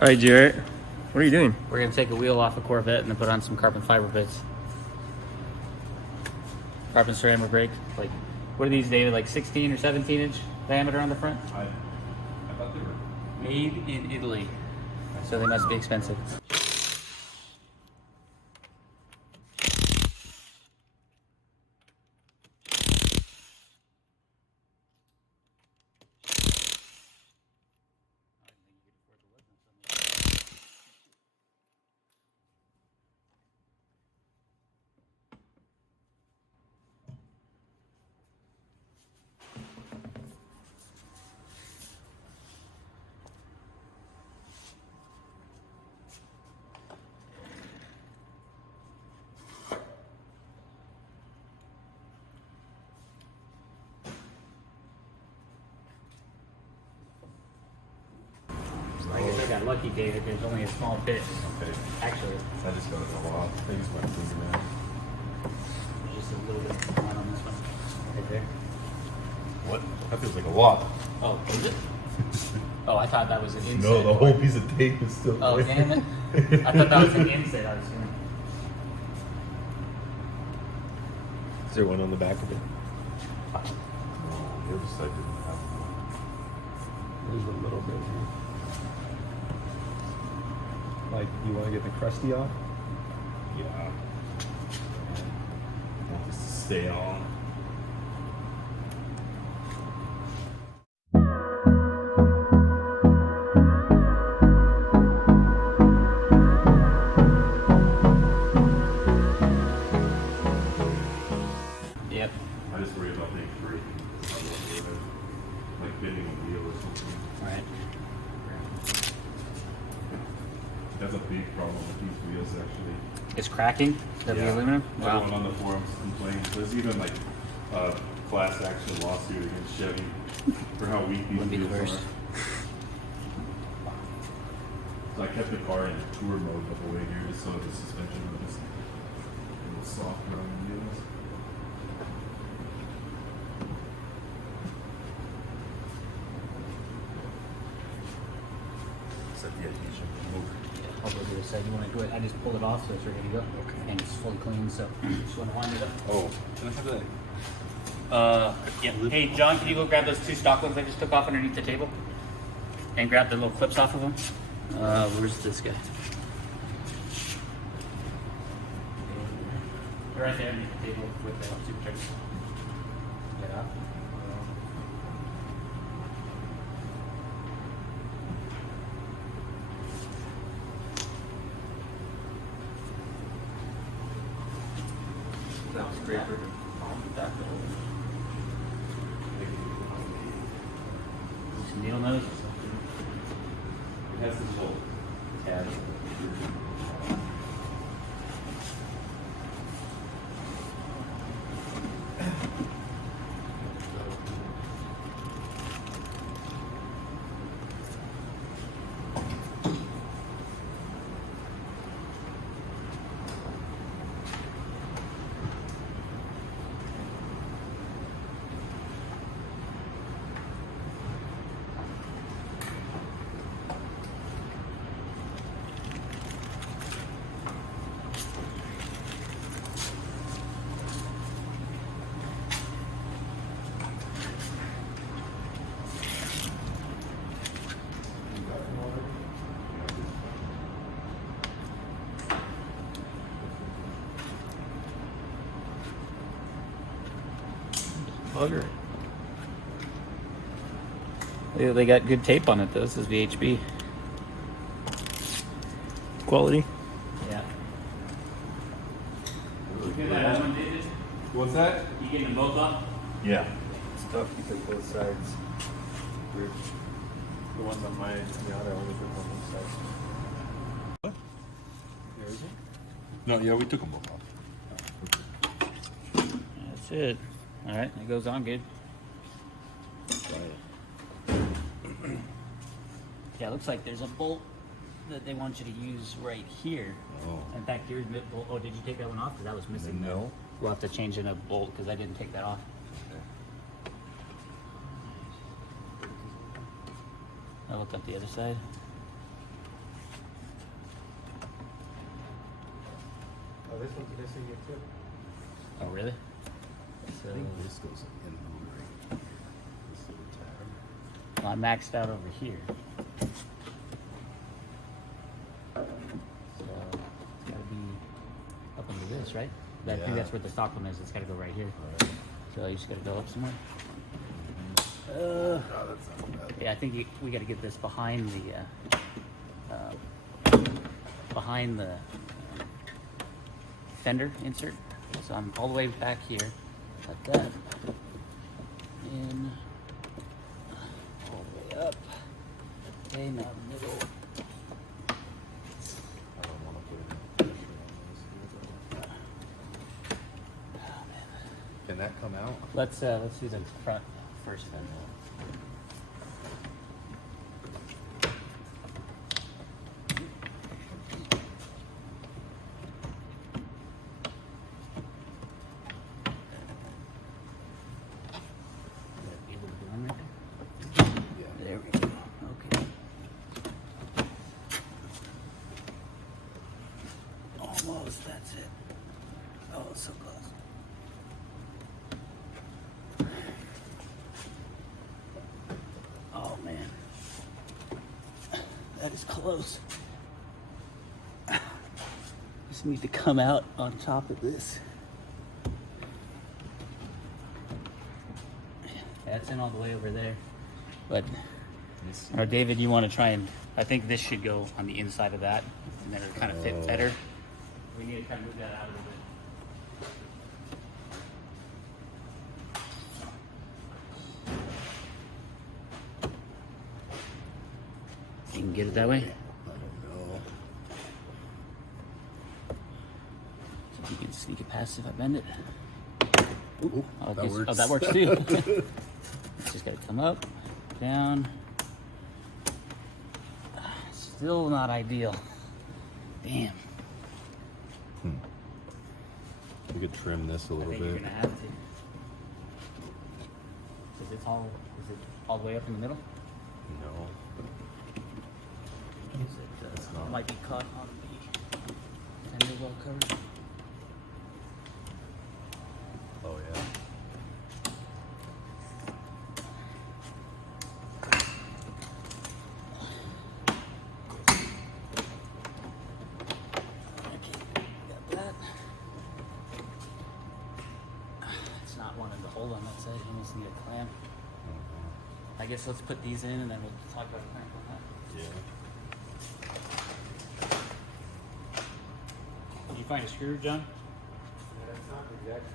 All right, Jarrett, what are you doing? We're gonna take a wheel off a Corvette and then put on some carbon fiber bits. Carbon ceramic brake. Like, what are these, David? Like 16 or 17 inch diameter on the front? I thought they were Made in Italy. So they must be expensive. I guess I got lucky, David. There's only a small bit. okay. Actually, I just got it a lot. I use my finger now. there's just a little bit on this one. Right there. What? That feels like a lot. Oh, is it? Oh, I thought that was an inset. No, the whole piece of tape is still Oh, there. damn it. I thought that was an inset I was doing. Is there one on the back of it? No, the other side didn't have one. There's a little bit here. Like, you want to get the crusty off? Yeah. Just to stay on. Yep. I just worry about being breaking. Like bending a wheel or something. Right. That's a big problem with these wheels, actually. It's cracking? The aluminum? Everyone on the forums complains. There's even like a class action lawsuit against Chevy for how weak these Wouldn't be the wheels worst. are. So I kept the car in tour mode the whole way here just so the suspension was a little softer on the wheels. Set the adhesion remover. I'll go to the side. You want to do it? I just pull it off so it's ready to go. Okay. And it's fully clean, so just want to wind it up. Oh, can I have that? Yeah. Hey, John, can you go grab those two stock ones I just took off underneath the table? And grab the little clips off of them? Where's this guy? They're right there underneath the table with the super tricks. Get out. That was great. Some needle nose. It has this little tab. Bugger. They got good tape on it though. This is VHB. Quality? Yeah. What's that? You getting them both up? Yeah. It's tough because both sides. Weird. The ones on my Miata only fit on one side. What? There is it? No, yeah, we took them both off. That's it. All right, it goes on good. Yeah, it looks like there's a bolt that they want you to use right here. Oh. In fact, here's the bolt. Oh, did you take that one off? Because that was missing. No. We'll have to change in a bolt because I didn't take that off. I'll look up the other side. this one's missing it too. Oh, really? So, I think this goes in right. This little tab. well, I maxed out over here. So it's gotta be up under this, right? I think Yeah. that's where the stock one is. It's gotta go right here. Alright. So you just gotta go up somewhere. Oh, that's not bad. Yeah, I think we gotta get this behind the fender insert. So I'm all the way back here, like that, in, all the way up, okay, now middle. I don't want to put any pressure on this. Can that come out? Let's do the front first then. Able to go in right there? Yeah. There we go. Okay. Almost, that's it. Oh, it's so close. Oh man. That is close. Just need to come out on top of this. That's in all the way over there. But, or David, you want to try and, I think this should go on the inside of that, and then it'll kind of fit better. We need to kind of move that out a little bit. You can get it that way? I don't know. You can sneak it past if I bend it. Ooh, Oh, that okay, works. oh, that works too. Just gotta come up, down. Still not ideal. Damn. We could trim this a I little think you're bit. gonna have to. Is it all the way up in the middle? No. Is it, It's not. might be caught on the fender well covered. Oh yeah. Okay, got that. It's not wanting to hold on that side. You almost need a clamp. I guess let's put these in and then we'll talk about a clamp on that. Yeah. Did you find a screw, John? Yeah, it's not the exact one.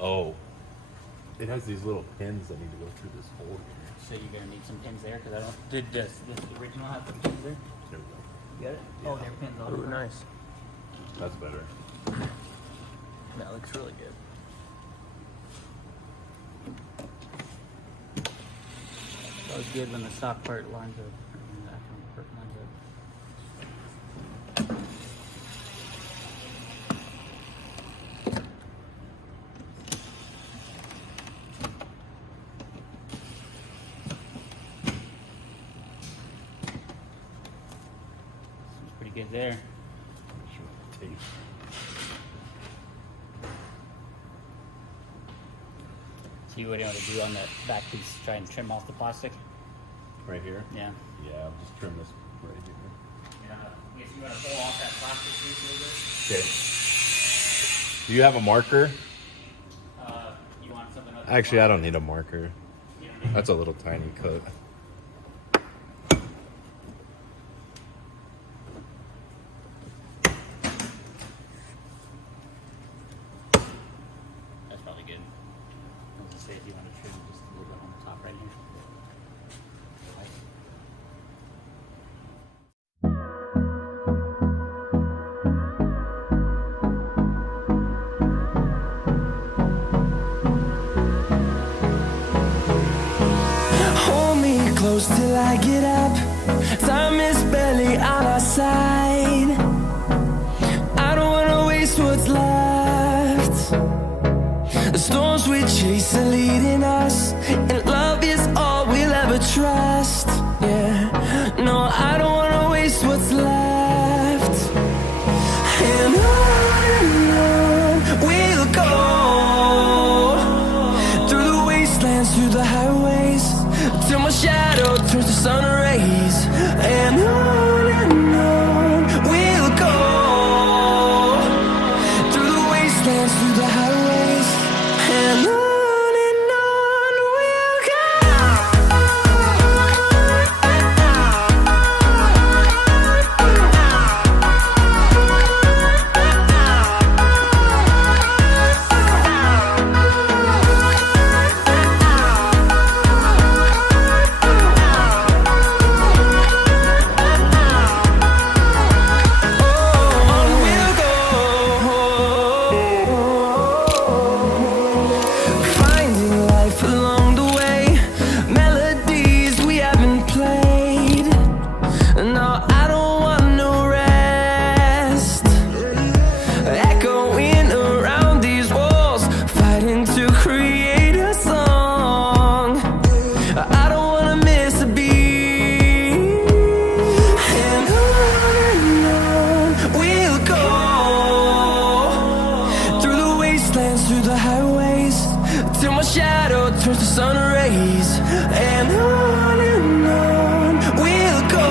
Oh. It has these little pins that need to go through this hole here. So you're gonna need some pins there because I don't. Did this original have some pins there? There we go. You got it? Oh, there are pins all over. nice. That's better. That looks really good. That was good when the stock part lines up. And the aftermarket part lines up. Seems pretty good there. Tape. See what you want to do on that back piece. Try and trim off the plastic. Right here? Yeah. Yeah, I'll just trim this right here. I guess you want to pull off that plastic piece a little bit. Okay. Do you have a marker? You want something else? Actually, I don't need a marker. You don't need- That's a little tiny cut. That's probably good. I was gonna say if you want to trim just a little bit on the top right here. Right. Hold me close till I get up. Time is barely on our side. I don't wanna waste what's left. The storms we chase are leading us, and love is all we'll ever trust. Yeah, no, I don't wanna waste what's left. sun rays, and on we'll go, through the wastelands, through the highways, and on we'll go. Through the highways, till my shadow turns to sun rays, and on we'll go,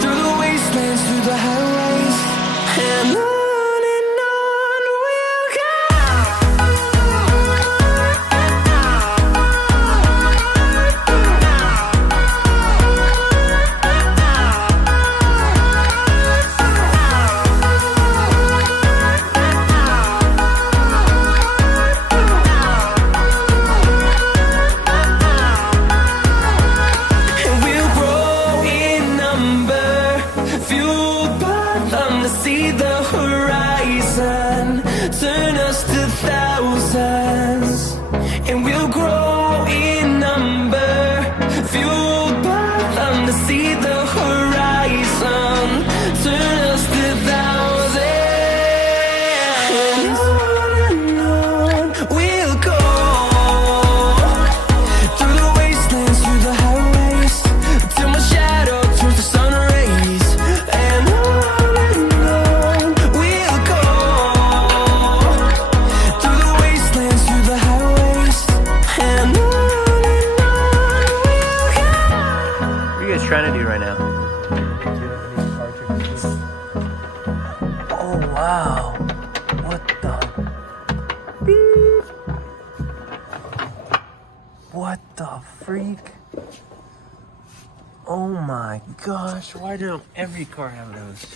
through the wastelands, through the highways, and on we'll go. See the horizon, turn us to thousands, and we'll grow in number, fueled by them to see the horizon, turn us to thousands, and on we'll go, through the wastelands, through the highways, till my shadow turns to sun rays, and on trying to do right now? Oh wow, what the beep? What the freak? Oh my gosh, why don't every car have those?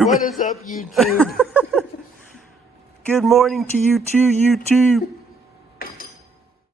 What is up, YouTube? Good morning to you too, YouTube.